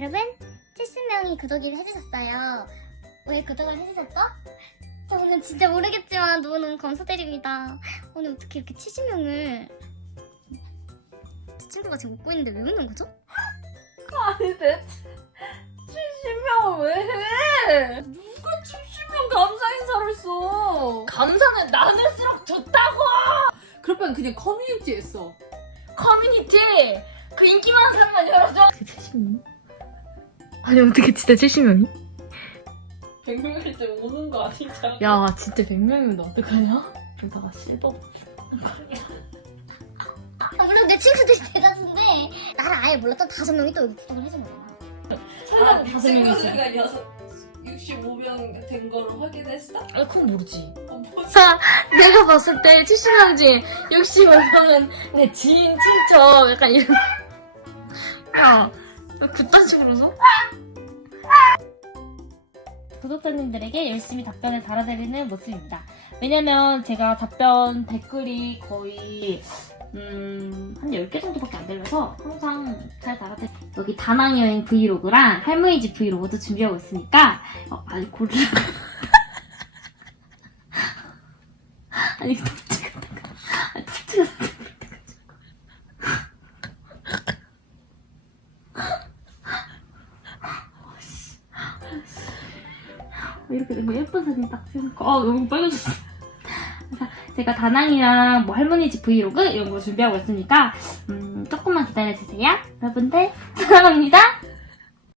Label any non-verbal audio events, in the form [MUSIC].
여러분 70명이 구독을 해주셨어요. 왜 구독을 해주셨죠? 저는 진짜 모르겠지만 너무너무 감사드립니다. 오늘 어떻게 이렇게 70명을 제 친구가 지금 웃고 있는데 왜 웃는 거죠? 아니 대체 70명 왜 해? 누가 70명 감사 인사를 써? 감사는 나눌수록 좋다고! 그럴 바엔 그냥 커뮤니티에 써. 커뮤니티! 그 인기 많은 사람만 70명? 아니 어떻게 진짜 70명이? 100명일 때 오는 거 아니잖아. 야 진짜 100명이면 어떡하냐? 이러다가 실버 아, 물론 내 친구들 이 [LAUGHS] 대다수인데 나를 아예 몰랐던 다섯 명이 또 여기 구독을 해준 거잖아. 설마 다섯 명이지? 친구들과 여섯 65명 된 거로 확인했어? 아 그건 모르지 어, 뭐지? 자 내가 봤을 때 70명 중 65명은 내 지인 친척 약간 이런 야 왜 그딴 식으로 서? 구독자님들에게 열심히 답변을 달아드리는 모습입니다. 왜냐면 제가 답변 댓글이 거의 음, 한 10개 정도밖에 안 들려서 항상 잘 달아드려 여기 다낭 여행 브이로그랑 할머니 집 브이로그도 준비하고 있으니까 어, 아니 고르 [LAUGHS] 아니 톱치가 아니 톱치가 이렇게 뭐 예쁜 사진 딱 찍고. 아 너무 빨개졌어. 제가 다낭이랑 뭐 할머니 집 브이로그 이런 거 준비하고 있으니까 음, 조금만 기다려주세요. 여러분들 사랑합니다